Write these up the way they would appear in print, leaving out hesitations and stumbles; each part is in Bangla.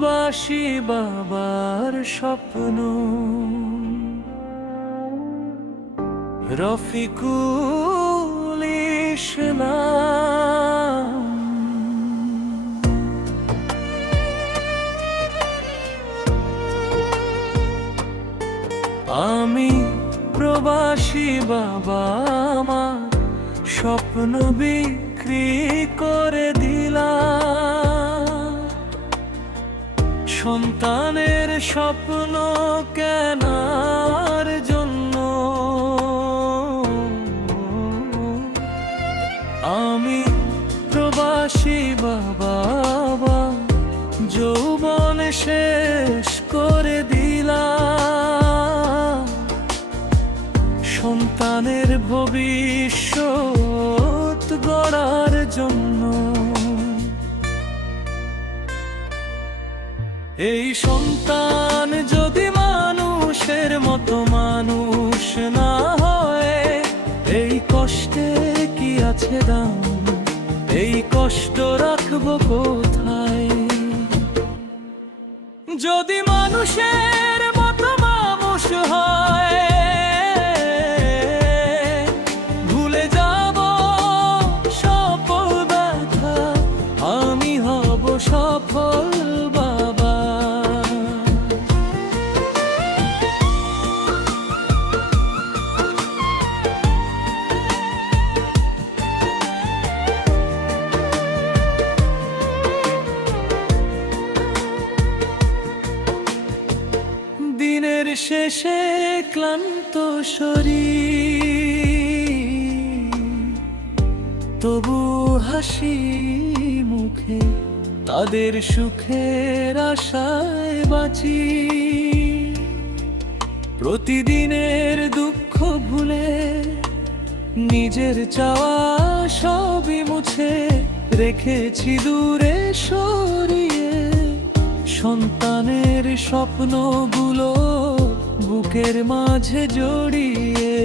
প্রবাসী বাবার স্বপ্ন। রফিকুল ইসলাম। আমি প্রবাসী বাবা, আমার স্বপ্ন বিক্রি করে দিলাম। সন্তানের স্বপ্ন কেনার জন্য আমি প্রবাসী বাবা, যৌবন শেষ করে দিলাম। সন্তানের ভবিষ্যৎ গড়ার জন্য এই সন্তান যদি মানুষের মতো মানুষ না হয়, এই কষ্টে কি আছে দাম? এই কষ্ট রাখবো কোথায়? যদি মানুষের মতো মানুষ হয়, ভুলে যাব সকল ব্যথা, আমি হব সফল বাবা। দিনের শেষে ক্লান্ত শরীর, তবু হাসি মুখে তাদের সুখের আশায় বাঁচি। প্রতিদিনের দুঃখ ভুলে নিজের চাওয়া সবই মুছে রেখেছি দূরে সরিয়ে। সন্তানের স্বপ্নগুলো বুকের মাঝে জড়িয়ে।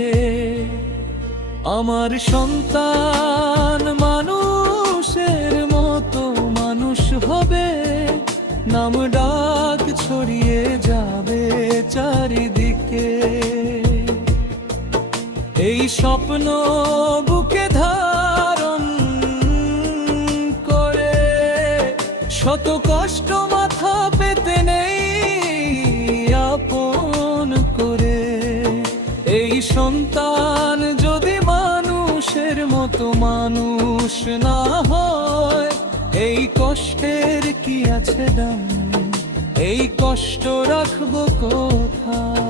আমার সন্তান মানুষের মতো মানুষ হবে, নাম ডাক ছড়িয়ে যাবে চারিদিকে। এই স্বপ্ন বুকে ধারণ করে শত কষ্ট মাথা পেতে নেই আপন করে। এই সন্তান যদি মানুষের মতো মানুষ না হয়, এই কষ্টের কি আছে দাম? এই কষ্ট রাখবো কোথায়?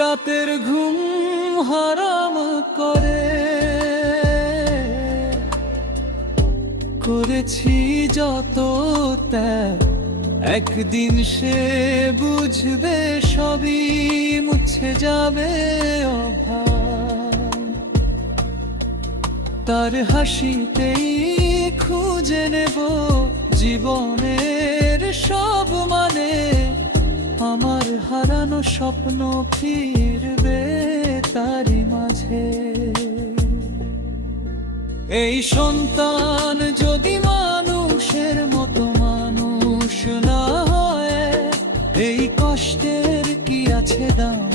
রাতের ঘুম হারাম করে করেছি যত ত্যাগ, একদিন সে বুঝবে সবই মুছে যাবে অভাব। তার হাসিতেই খুঁজে নেব জীবনের সব মানে। আমার হারানো স্বপ্ন ফিরবে তারই মাঝে। এই সন্তান যদি মানুষের মতো মানুষ না হয়, এই কষ্টের কি আছে দাম?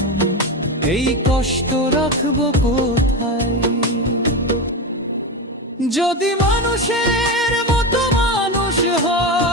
এই কষ্ট রাখবো কোথায়? যদি মানুষের মতো মানুষ হয়,